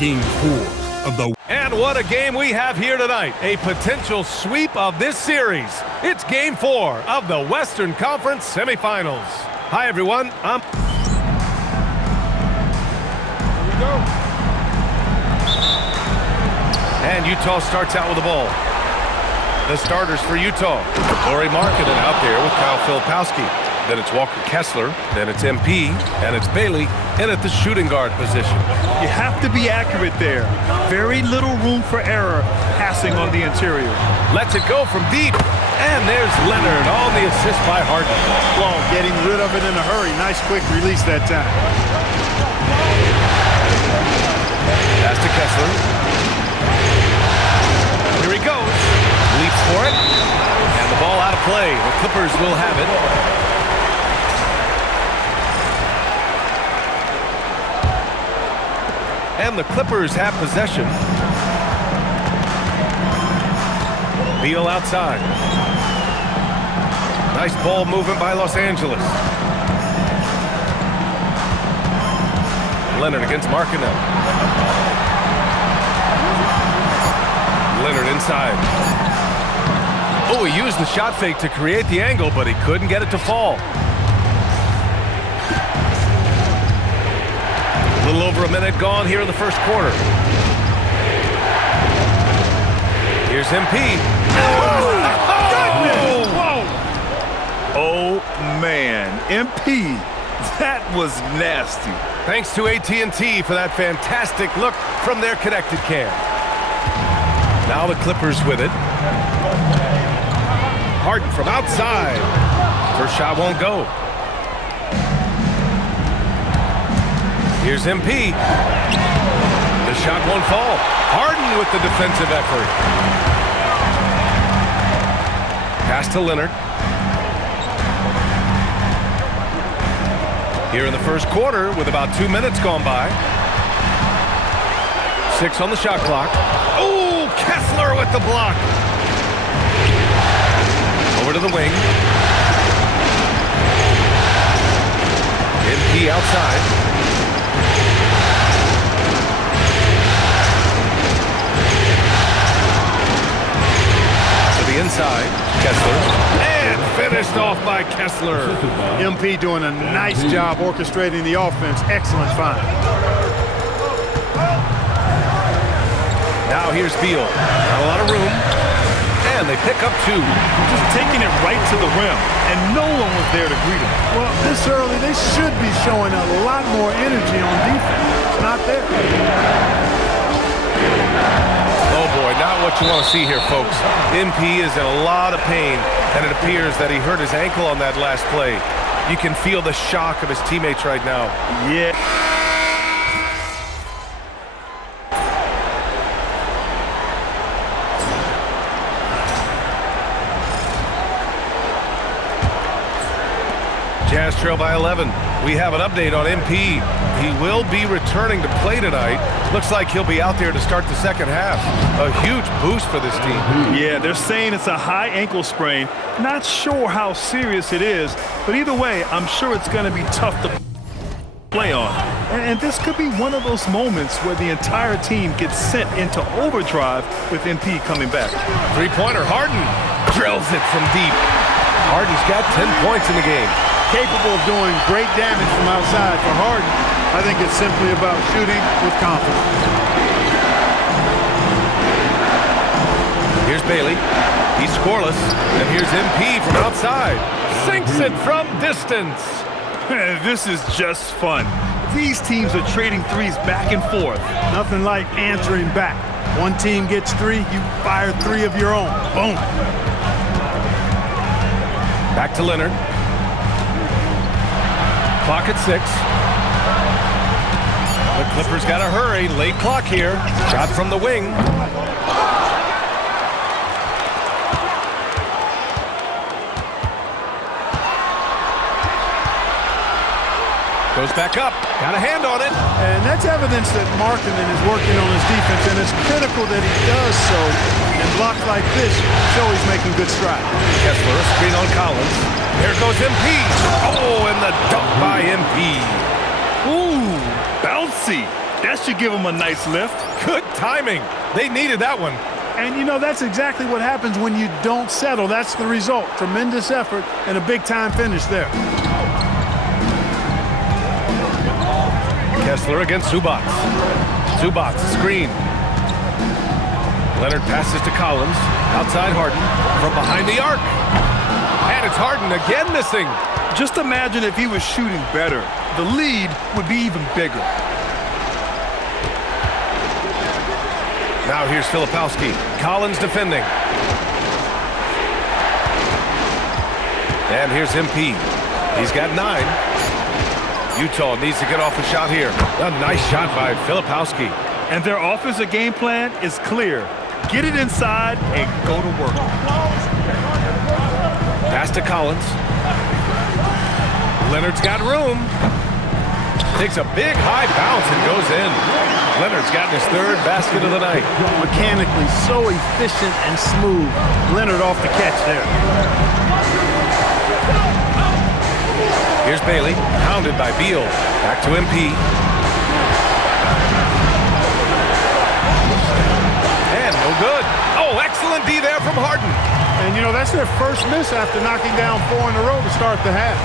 Game 4 of the... And what a game we have here tonight. A potential sweep of this series. It's Game 4 of the Western Conference semifinals. Hi, everyone. Here we go. And Utah starts out with the ball. The starters for Utah. Lauri Markkanen out there with Kyle Filipowski. Then it's Walker Kessler, then it's MP, and it's Bailey in at the shooting guard position. You have to be accurate there. Very little room for error passing on the interior. Lets it go from deep, and there's Leonard on the assist by Harden. Well, getting rid of it in a hurry. Nice quick release that time. Pass to Kessler. Here he goes. Leaps for it, and the ball out of play. The Clippers will have it. And the Clippers have possession. Beal outside. Nice ball movement by Los Angeles. Leonard against Markkanen. Leonard inside. Oh, he used the shot fake to create the angle, but he couldn't get it to fall. A little over a minute gone here in the first quarter. Here's MP. Oh, man. MP, that was nasty. Thanks to AT&T for that fantastic look from their connected cam. Now the Clippers with it. Harden from outside. First shot won't go. Here's MP. The shot won't fall. Harden with the defensive effort. Pass to Leonard. Here in the first quarter with about 2 minutes gone by. 6 on the shot clock. Oh, Kessler with the block. Over to the wing. MP outside. Inside, Kessler, and finished off by Kessler. MP doing a nice job orchestrating the offense. Excellent find. Now here's Beal. Not a lot of room. And they pick up 2. Just taking it right to the rim, and no one was there to greet him. Well, this early, they should be showing a lot more energy on defense. It's not there. Oh boy, not what you want to see here, folks. MP is in a lot of pain, and it appears that he hurt his ankle on that last play. You can feel the shock of his teammates right now. Yeah. Jazz trail by 11. We have an update on MP. He will be returning to play tonight. Looks like he'll be out there to start the second half. A huge boost for this team. Yeah, they're saying it's a high ankle sprain. Not sure how serious it is, but either way, I'm sure it's going to be tough to play on. And this could be one of those moments where the entire team gets sent into overdrive with MP coming back. Three-pointer, Harden drills it from deep. Harden's got 10 points in the game. Capable of doing great damage from outside. For Harden, I think it's simply about shooting with confidence. Here's Bailey. He's scoreless. And here's MP from outside. Sinks it from distance. This is just fun. These teams are trading threes back and forth. Nothing like answering back. One team gets 3, you fire 3 of your own. Boom. Back to Leonard. Clock at 6. The Clippers got to hurry. Late clock here. Shot from the wing. Goes back up. Got a hand on it. And that's evidence that Markkanen is working on his defense, and it's critical that he does so. And blocks like this show he's making good strides. Kessler, a screen on Collins. There goes MP. Oh, and the dunk by MP. Ooh, bouncy. That should give them a nice lift. Good timing. They needed that one. And, you know, that's exactly what happens when you don't settle. That's the result. Tremendous effort and a big-time finish there. Kessler against Zubac. Zubac, screen. Leonard passes to Collins. Outside Harden. From behind the arc. And it's Harden again missing. Just imagine if he was shooting better. The lead would be even bigger. Now here's Filipowski. Collins defending. And here's MP. He's got 9. Utah needs to get off a shot here. A nice shot by Filipowski. And their offensive game plan is clear. Get it inside and go to work. Pass to Collins. Leonard's got room. Takes a big high bounce and goes in. Leonard's gotten his 3rd basket of the night. Mechanically so efficient and smooth. Leonard off the catch there. Here's Bailey, pounded by Beal. Back to MP. And no good. Oh, excellent D there from Harden. And, you know, that's their first miss after knocking down 4 in a row to start the half.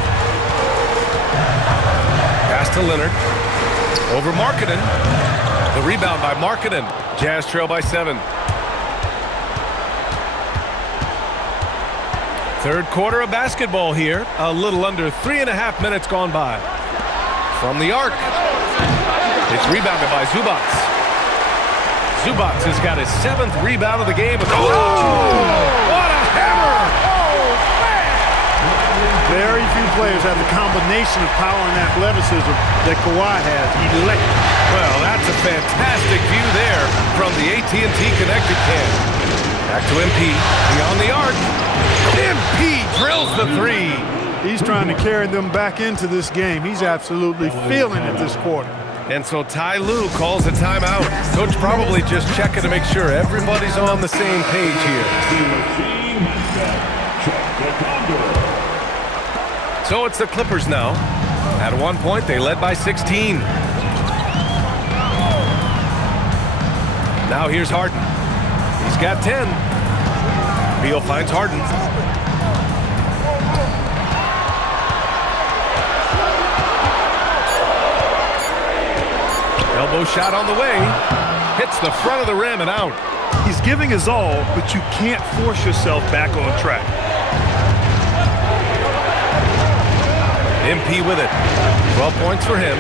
Pass to Leonard. Over Markkanen. The rebound by Markkanen. Jazz trail by 7. 3rd quarter of basketball here. A little under 3.5 minutes gone by. From the arc. It's rebounded by Zubac. Zubac has got his 7th rebound of the game. Oh! What a hammer! Oh, man! Very few players have the combination of power and athleticism that Kawhi has. Electric. Well, that's a fantastic view there from the AT&T Connected Cam. Back to MP. Beyond the arc. MP drills the 3. He's trying to carry them back into this game. He's absolutely feeling it this quarter. And so Ty Lue calls a timeout. Coach probably just checking to make sure everybody's on the same page here. So it's the Clippers now. At one point, they led by 16. Now here's Harden. He's got 10. Beal finds Harden. Elbow shot on the way. Hits the front of the rim and out. He's giving his all, but you can't force yourself back on track. MP with it. 12 points for him.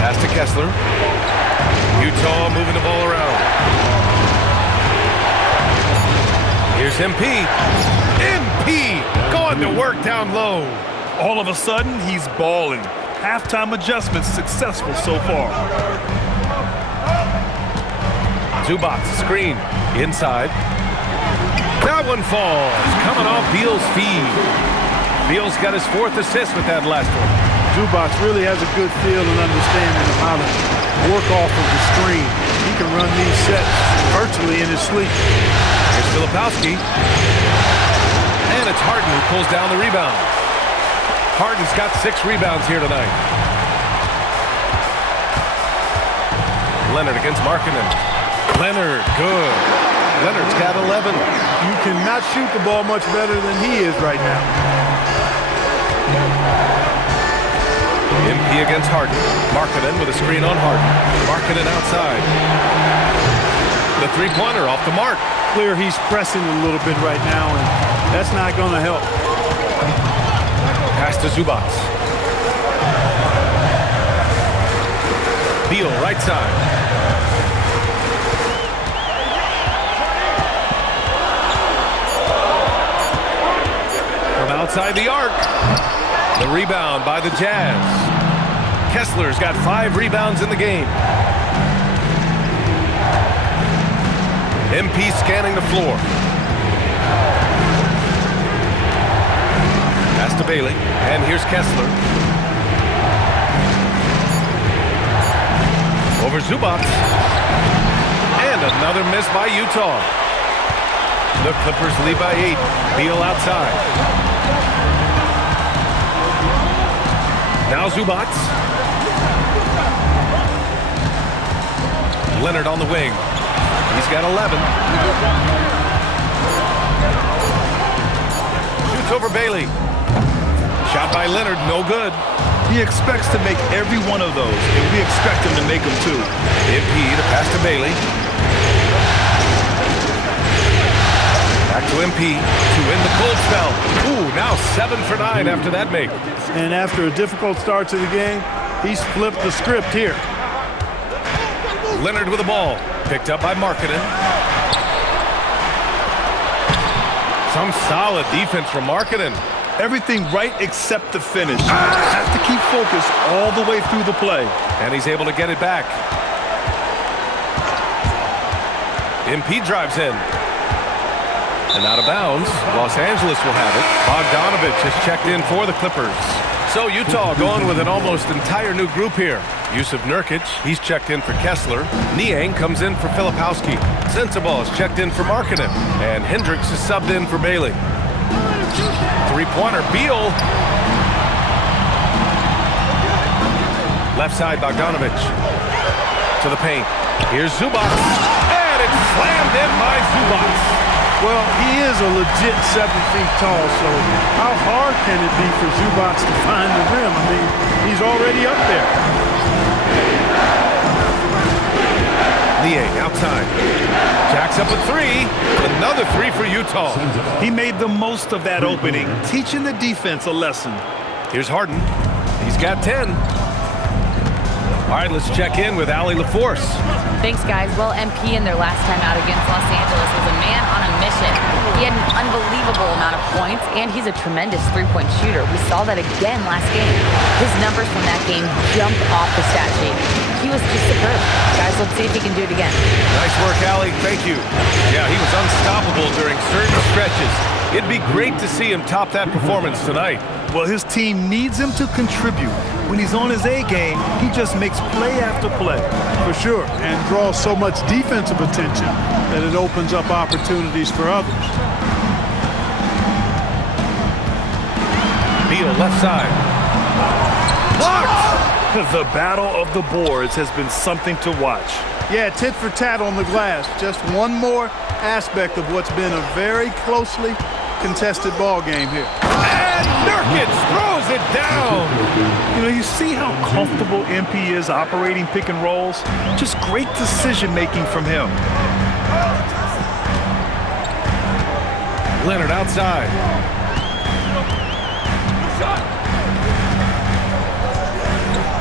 Pass to Kessler. Utah moving the ball around. Here's MP. MP going to work down low. All of a sudden, he's balling. Halftime adjustments successful so far. Zubac, screen, inside. That one falls, coming off Beal's feed. Beal's got his 4th assist with that last one. Zubac really has a good feel and understanding of how to work off of the screen. He can run these sets virtually in his sleep. Here's Filipowski. And it's Harden who pulls down the rebound. Harden's got 6 rebounds here tonight. Leonard against Markkanen. Leonard, good. Leonard's got 11. You cannot shoot the ball much better than he is right now. MP against Harden. Markkanen with a screen on Harden. Markkanen outside. The 3-pointer off the mark. Clear he's pressing a little bit right now, and that's not going to help. Pass to Zubac. Beal, right side. From outside the arc. The rebound by the Jazz. Kessler's got 5 rebounds in the game. MP scanning the floor. Pass to Bailey, and here's Kessler. Over Zubac. And another miss by Utah. The Clippers lead by 8. Beal outside. Now Zubac. Leonard on the wing. He's got 11. Shoots over Bailey. Shot by Leonard, no good. He expects to make every one of those, and we expect him to make them too. MP to pass to Bailey. Back to MP to win the cold spell. Ooh, now 7 for 9 after that make. And after a difficult start to the game, he's flipped the script here. Leonard with the ball. Picked up by Markkanen. Some solid defense from Markkanen. Everything right except the finish. Has to keep focus all the way through the play. And he's able to get it back. MP drives in. And out of bounds, Los Angeles will have it. Bogdanovich has checked in for the Clippers. So Utah going with an almost entire new group here. Yusuf Nurkic, he's checked in for Kessler. Niang comes in for Filipowski. Sensabaugh is checked in for Markkanen. And Hendricks is subbed in for Bailey. Three-pointer, Beal. Left side, Bogdanovich. To the paint. Here's Zubac. And it's slammed in by Zubac. Well, he is a legit 7 feet tall, so how hard can it be for Zubac to find the rim? I mean, he's already up there. Niang outside. Jacks up a 3. Another 3 for Utah. He made the most of that opening, teaching the defense a lesson. Here's Harden. He's got 10. All right, let's check in with Allie LaForce. Thanks, guys. Well, MP in their last time out against Los Angeles was a man on a mission. He had an unbelievable amount of points, and he's a tremendous three-point shooter. We saw that again last game. His numbers from that game jumped off the stat sheet. He was just superb. Guys, let's see if he can do it again. Nice work, Allie. Thank you. Yeah, he was unstoppable during certain stretches. It'd be great to see him top that performance tonight. Well, his team needs him to contribute. When he's on his A game, he just makes play after play. For sure, and draws so much defensive attention that it opens up opportunities for others. Beal left side. Blocked! The battle of the boards has been something to watch. Yeah, tit for tat on the glass. Just one more aspect of what's been a very closely contested ball game here. And Nurkic throws it down. You know, you see how comfortable MP is operating pick and rolls? Just great decision-making from him. Leonard outside.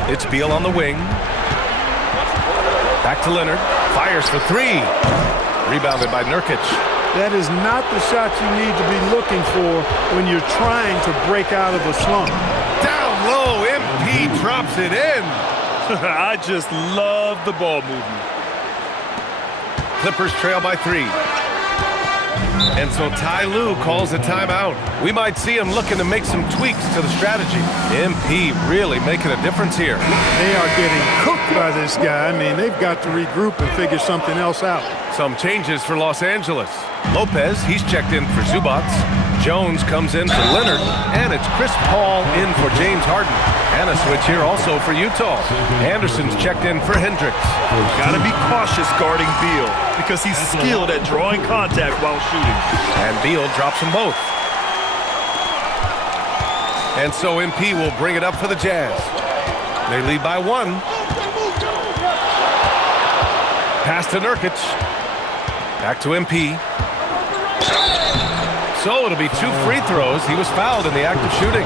It's Beal on the wing. Back to Leonard. Fires for 3. Rebounded by Nurkic. That is not the shot you need to be looking for when you're trying to break out of a slump. Down low, MP drops it in. I just love the ball movement. Clippers trail by 3. And so Ty Lue calls a timeout. We might see him looking to make some tweaks to the strategy. MP really making a difference here. They are getting cooked by this guy. I mean, they've got to regroup and figure something else out. Some changes for Los Angeles. Lopez, he's checked in for Zubac. Jones comes in for Leonard. And it's Chris Paul in for James Harden. And a switch here also for Utah. Anderson's checked in for Hendricks. Got to be cautious guarding Beal because he's skilled at drawing contact while shooting. And Beal drops them both. And so MP will bring it up for the Jazz. They lead by 1. Pass to Nurkic. Back to MP. So it'll be 2 free throws. He was fouled in the act of shooting.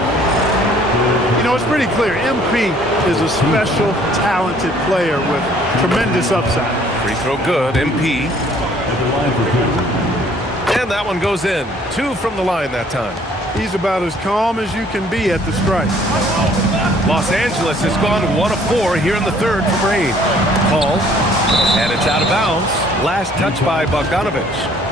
You know, it's pretty clear. MP is a special, talented player with tremendous upside. Free throw good, MP. And that one goes in. 2 from the line that time. He's about as calm as you can be at the stripe. Los Angeles has gone 1 of 4 here in the third for Braid. Call, and it's out of bounds. Last touch by Bogdanovich.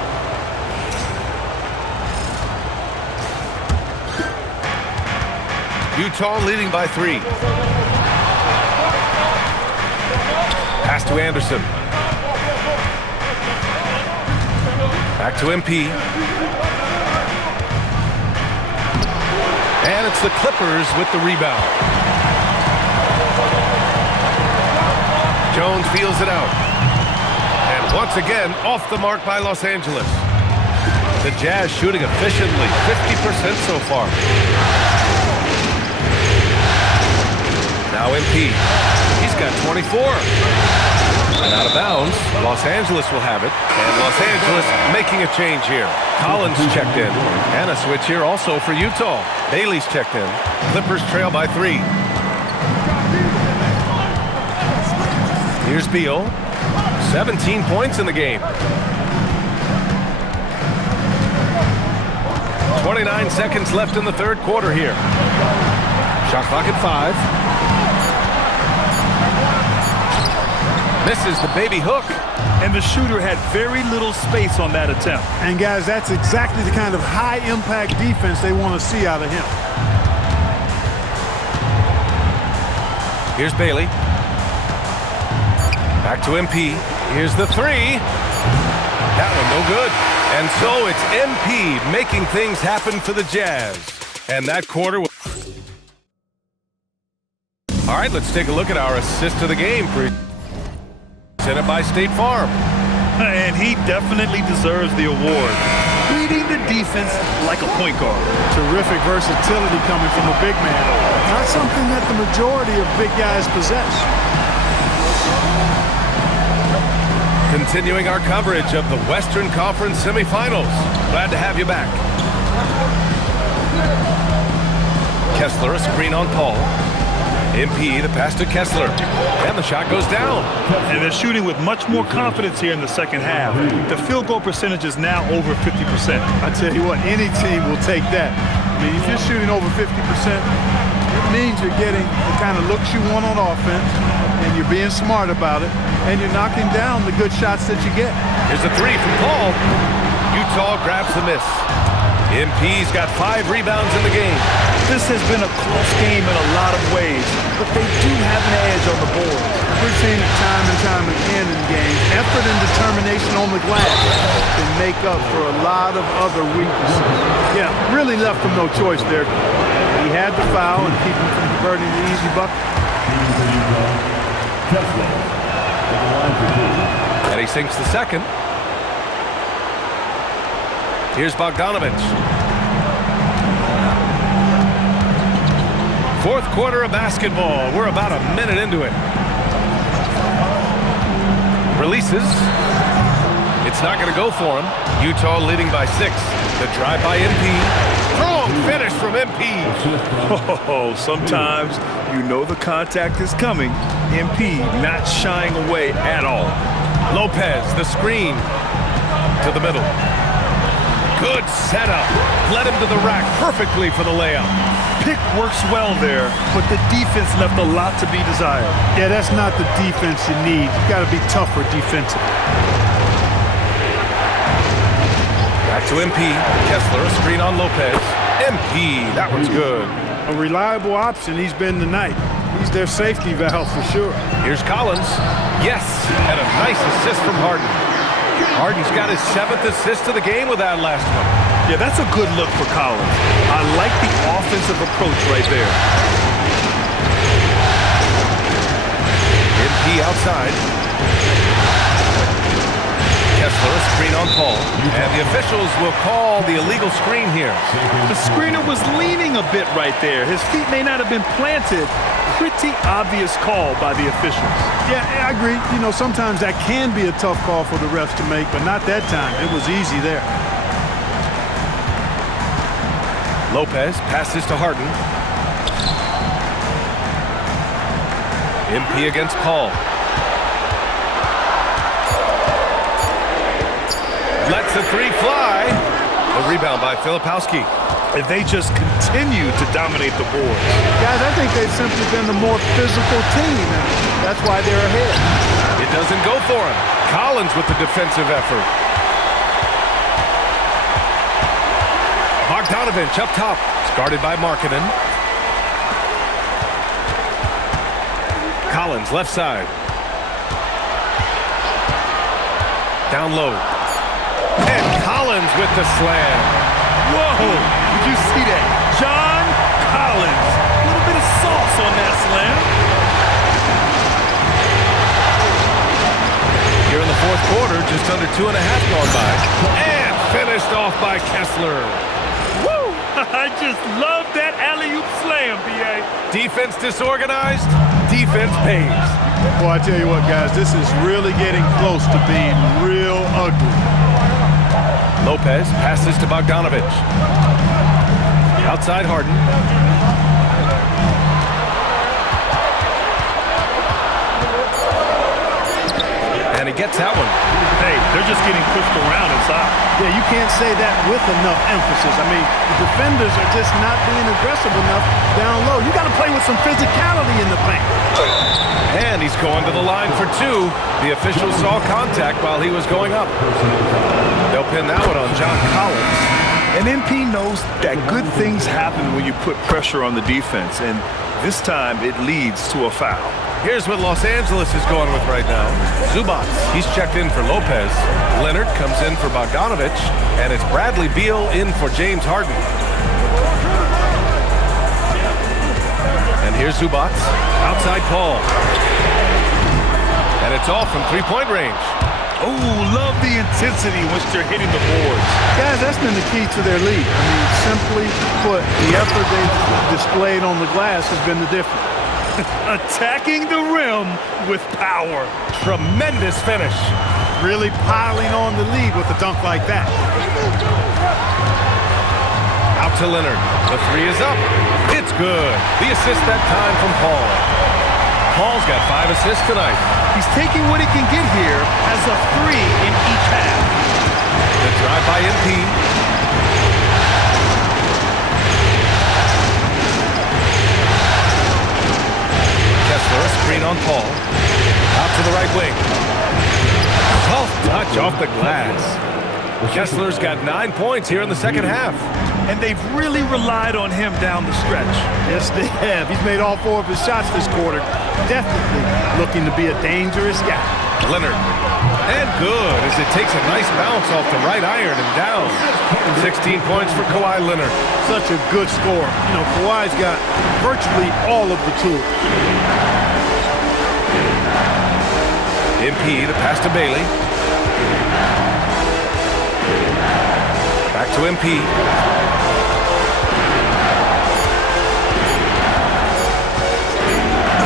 Utah leading by 3. Pass to Anderson. Back to MP. And it's the Clippers with the rebound. Jones feels it out. Once again, off the mark by Los Angeles. The Jazz shooting efficiently, 50% so far. Now MP. He's got 24. And out of bounds, Los Angeles will have it. And Los Angeles making a change here. Collins checked in. And a switch here also for Utah. Bailey's checked in. Clippers trail by 3. Here's Beal. 17 points in the game. 29 seconds left in the third quarter here. Shot clock at 5. Misses the baby hook. And the shooter had very little space on that attempt. And guys, that's exactly the kind of high-impact defense they want to see out of him. Here's Bailey. Back to MP. Here's the 3. That one no good. And so it's MP making things happen for the Jazz. And that quarter. All right, let's take a look at our assist of the game. Presented by State Farm. And he definitely deserves the award. Reading the defense like a point guard. Terrific versatility coming from a big man. Not something that the majority of big guys possess. Continuing our coverage of the Western Conference semifinals. Glad to have you back. Kessler, a screen on Paul. MP, the pass to Kessler. And the shot goes down. And they're shooting with much more confidence here in the second half. The field goal percentage is now over 50%. I tell you what, any team will take that. I mean, if you're shooting over 50%, it means you're getting the kind of looks you want on offense, and you're being smart about it, and you're knocking down the good shots that you get. Here's a 3 from Paul. Utah grabs the miss. MP's got 5 rebounds in the game. This has been a close game in a lot of ways, but they do have an edge on the board. We're seeing it time and time again in games. Effort and determination on the glass can make up for a lot of other weaknesses. Yeah, really left him no choice there. He had the foul and keep him from converting the easy bucket. And he sinks the second. Here's Bogdanovich. Fourth quarter of basketball. We're about a minute into it. Releases. It's not going to go for him. Utah leading by 6. The drive by MP. Strong finish from MP. Oh, sometimes you know the contact is coming. MP not shying away at all. Lopez, the screen to the middle. Good setup. Led him to the rack perfectly for the layup. Pick works well there, but the defense left a lot to be desired. Yeah, that's not the defense you need. You got to be tougher defensively. Back to MP. Kessler, a screen on Lopez. MP, that one's good. A reliable option he's been tonight. He's their safety valve for sure. Here's Collins. Yes, and a nice assist from Harden. Harden's got his 7th assist of the game with that last one. Yeah, that's a good look for Collins. I like the offensive approach right there. MP outside. Kessler, a screen on Paul. And the officials will call the illegal screen here. The screener was leaning a bit right there. His feet may not have been planted. Pretty obvious call by the officials. Yeah, I agree. You know, sometimes that can be a tough call for the refs to make, but not that time. It was easy there. Lopez passes to Harden. MP against Paul. Lets the 3 fly. A rebound by Filipowski. And they just continue to dominate the board. Guys, I think they've simply been the more physical team, and that's why they're ahead. It doesn't go for him. Collins with the defensive effort. Bogdanovich up top. It's guarded by Markkanen. Collins left side. Down low. And Collins with the slam. Whoa! Did you see that? John Collins. A little bit of sauce on that slam. Here in the fourth quarter, under 2.5 gone by. And finished off by Kessler. Woo! I just love that alley-oop slam, B.A. Defense disorganized, defense pays. Boy, I tell you what, guys, this is really getting close to being real ugly. Lopez passes to Bogdanovic. Outside Harden. And he gets that one. Hey, they're just getting pushed around inside. Yeah, you can't say that with enough emphasis. I mean, the defenders are just not being aggressive enough down low. You got to play with some physicality in the paint. And he's going to the line for two. The official saw contact while he was going up. They'll pin that one on John Collins. And MP knows that good things happen when you put pressure on the defense, and this time it leads to a foul. Here's what Los Angeles is going with right now. Zubac, he's checked in for Lopez. Leonard comes in for Bogdanovic, and it's Bradley Beal in for James Harden. And here's Zubac, outside Paul. And it's off from three-point range. Oh, love the intensity once they're hitting the boards. Guys, that's been the key to their lead. I mean, simply put, the effort they've displayed on the glass has been the difference. Attacking the rim with power. Tremendous finish. Really piling on the lead with a dunk like that. Out to Leonard. The three is up. It's good. The assist that time from Paul. Paul's got 5 assists tonight. He's taking what he can get here as a 3 in each half. The drive by MP. Kessler, screen on Paul. Out to the right wing. Soft touch off the glass. Kessler's got 9 points here in the second half. And they've really relied on him down the stretch. Yes, they have. He's made all 4 of his shots this quarter. Definitely looking to be a dangerous guy. Leonard. And good as it takes a nice bounce off the right iron and down. 16 points for Kawhi Leonard. Such a good scorer. You know, Kawhi's got virtually all of the tools. MP to pass to Bailey. Back to MP.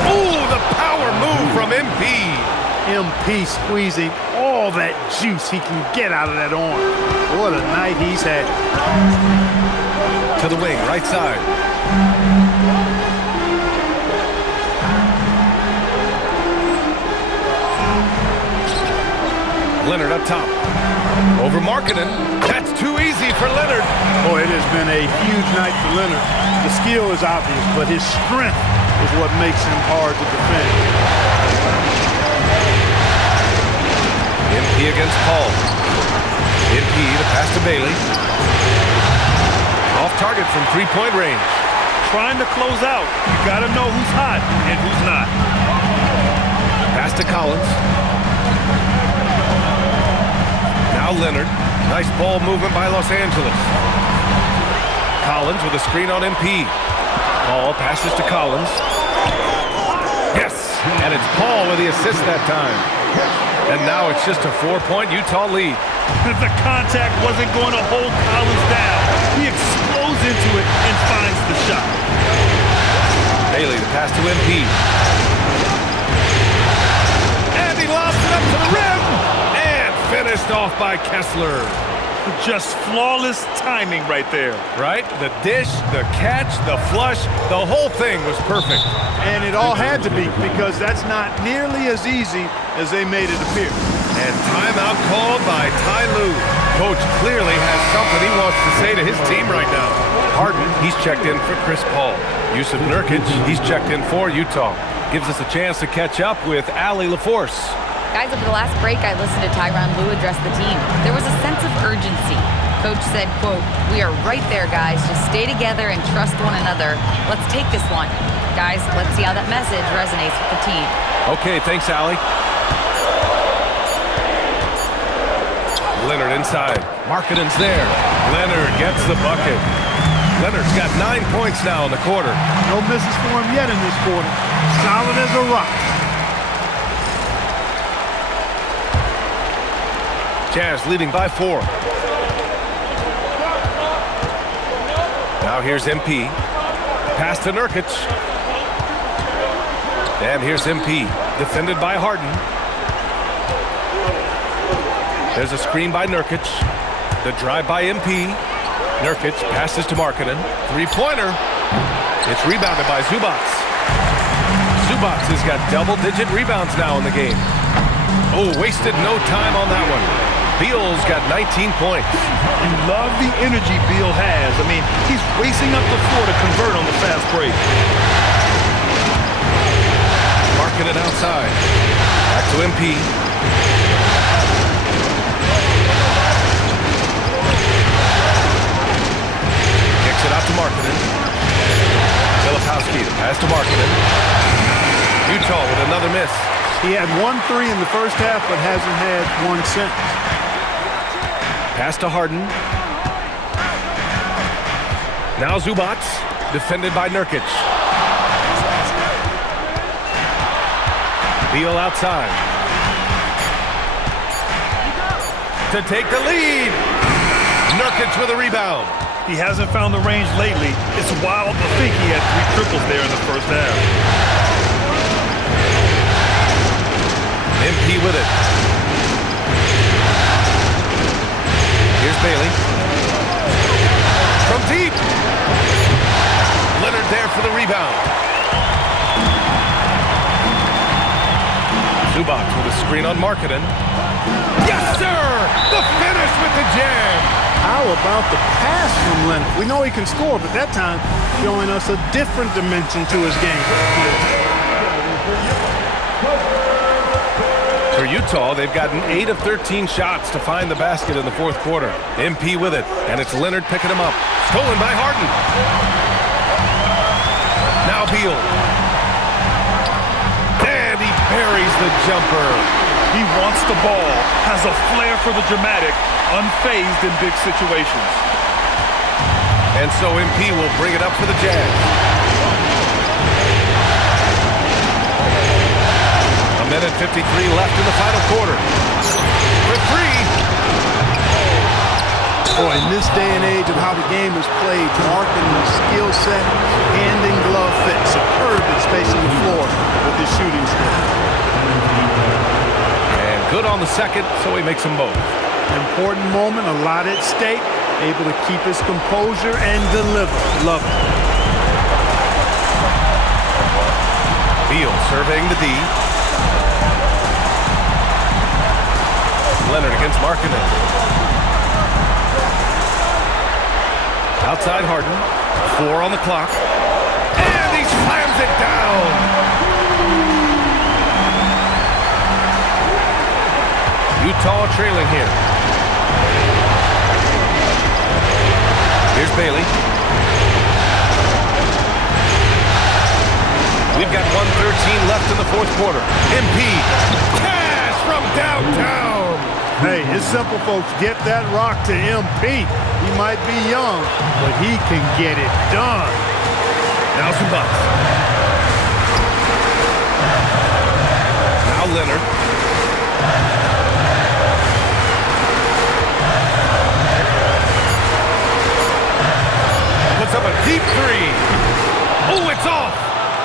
Ooh, the power move from MP. MP squeezing all that juice he can get out of that arm. What a night he's had. To the wing, right side. Leonard up top. Over Markkanen. That's too easy for Leonard. Boy, it has been a huge night for Leonard. The skill is obvious, but his strength is what makes him hard to defend. MP against Paul. MP to pass to Bailey. Off target from three-point range. Trying to close out. You got to know who's hot and who's not. Pass to Collins. Now Leonard. Nice ball movement by Los Angeles. Collins with a screen on MP. Paul passes to Collins. Yes! And it's Paul with the assist that time. And now it's just a 4-point Utah lead. The contact wasn't going to hold Collins down. He explodes into it and finds the shot. Bailey the pass to MP. And he lobs it up to the rim. And finished off by Kessler. Just flawless timing right there. Right? The dish, the catch, the flush, the whole thing was perfect. And it all had to be, because that's not nearly as easy as they made it appear. And timeout called by Ty Lue. Coach clearly has something he wants to say to his team right now. Harden, he's checked in for Chris Paul. Yusuf Nurkic, he's checked in for Utah. Gives us a chance to catch up with Allie LaForce. Guys, over the last break, I listened to Tyronn Lue address the team. There was a sense of urgency. Coach said, quote, "We are right there, guys. Just stay together and trust one another. Let's take this one. Guys, let's see how that message resonates with the team." Okay, thanks, Allie. Leonard inside. Markkanen's there. Leonard gets the bucket. Leonard's got 9 points now in the quarter. No misses for him yet in this quarter. Solid as a rock. Jazz leading by 4. Now here's MP. Pass to Nurkic. And here's MP. Defended by Harden. There's a screen by Nurkic. The drive by MP. Nurkic passes to Markkanen. Three-pointer. It's rebounded by Zubac. Zubac has got double-digit rebounds now in the game. Oh, wasted no time on that one. Beal's got 19 points. You love the energy Beal has. I mean, he's racing up the floor to convert on the fast break. Markkanen outside. Back to MP. Kicks it out to Markkanen. Filipowski, the pass to Markkanen. Utah with another miss. He had 1 3 in the first half, but hasn't had one since. Pass to Harden. Now Zubac, defended by Nurkic. Beal outside. To take the lead. Nurkic with a rebound. He hasn't found the range lately. It's wild to think he had 3 triples there in the first half. MP with it. Here's Bailey. From deep. Leonard there for the rebound. Zubac with a screen on Markkanen. Yes, sir! The finish with the jam. How about the pass from Leonard? We know he can score, but that time showing us a different dimension to his game. For Utah, they've gotten 8 of 13 shots to find the basket in the fourth quarter. MP with it, and it's Leonard picking him up. Stolen by Harden. Now Beal. And he buries the jumper. He wants the ball, has a flair for the dramatic, unfazed in big situations. And so MP will bring it up for the Jazz. A minute 53 left in the final quarter. For 3. Boy, in this day and age of how the game is played, Markkanen's skill set, hand and glove fit, superb at spacing the floor with his shooting skill. And good on the second, so he makes them both. Important moment, a lot at stake, able to keep his composure and deliver. Love it. Beal surveying the D. Leonard against Markkanen. Outside Harden. 4 on the clock. And he slams it down. Utah trailing here. Here's Bailey. We've got 1:13 left in the fourth quarter. MP. Cash from downtown. Hey, it's simple, folks. Get that rock to MP. He might be young, but he can get it done. Now Zubac. Now Leonard. Puts up a deep 3. Oh, it's off.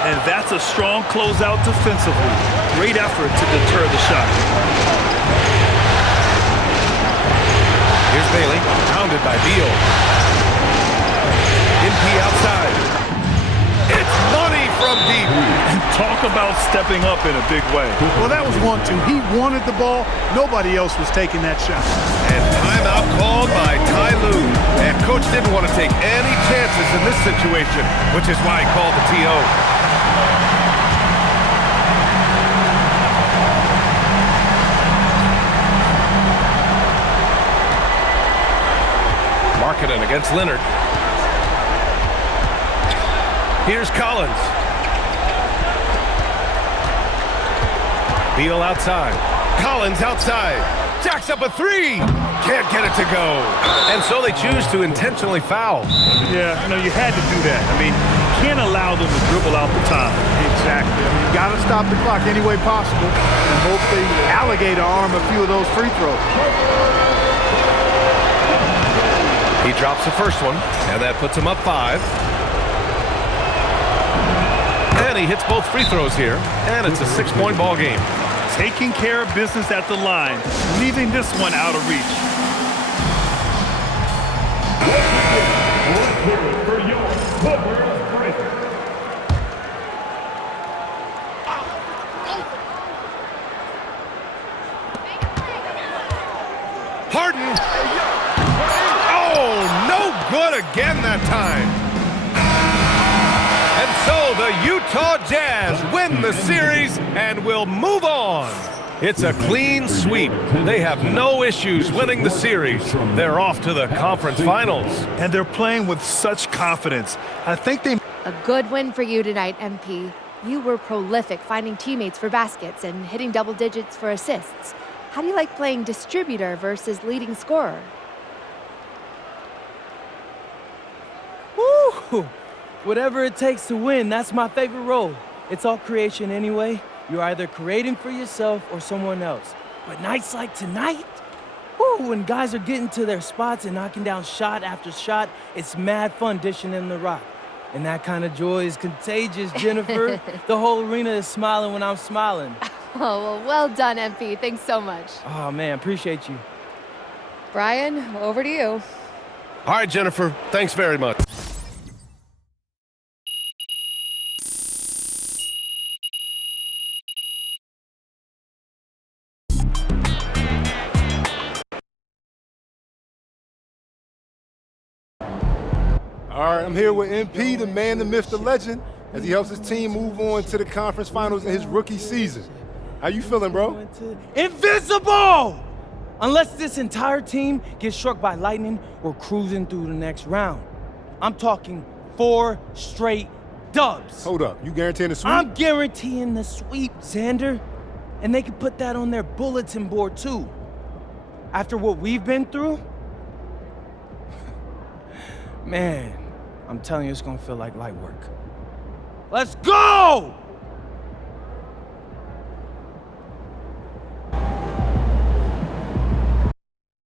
And that's a strong closeout defensively. Great effort to deter the shot. Here's Bailey, pounded by Beal. MP outside. It's money from deep. Talk about stepping up in a big way. Well, that was 1-2. He wanted the ball. Nobody else was taking that shot. And timeout called by Ty Lue. And coach didn't want to take any chances in this situation, which is why he called the TO. Markkanen against Leonard. Here's Collins. Beal outside. Collins outside. Jacks up a 3. Can't get it to go. And so they choose to intentionally foul. Yeah, you had to do that. I mean, can't allow them to dribble out the time. Exactly. I mean, you got to stop the clock any way possible and hope they alligator arm a few of those free throws. He drops the first one, and that puts him up 5. And he hits both free throws here, and it's a 6-point ball game. Taking care of business at the line, leaving this one out of reach. Harden. Oh, no good again that time. And so the Utah Jazz win the series and will move on. It's a clean sweep. They have no issues winning the series. They're off to the conference finals. And they're playing with such confidence. I think they... A good win for you tonight, MP. You were prolific finding teammates for baskets and hitting double digits for assists. How do you like playing distributor versus leading scorer? Woo! Whatever it takes to win, that's my favorite role. It's all creation anyway. You're either creating for yourself or someone else. But nights like tonight, woo, when guys are getting to their spots and knocking down shot after shot, it's mad fun dishing in the rock. And that kind of joy is contagious, Jennifer. The whole arena is smiling when I'm smiling. Oh, well done, MP. Thanks so much. Oh, man, appreciate you. Brian, over to you. All right, Jennifer, thanks very much. All right, I'm here with MP, the man, the myth, the legend, as he helps his team move on to the conference finals in his rookie season. How you feeling, bro? Invincible! Unless this entire team gets struck by lightning, we're cruising through the next round. I'm talking 4 straight dubs. Hold up, you guaranteeing the sweep? I'm guaranteeing the sweep, Xander. And they can put that on their bulletin board, too. After what we've been through, man, I'm telling you, it's gonna feel like light work. Let's go!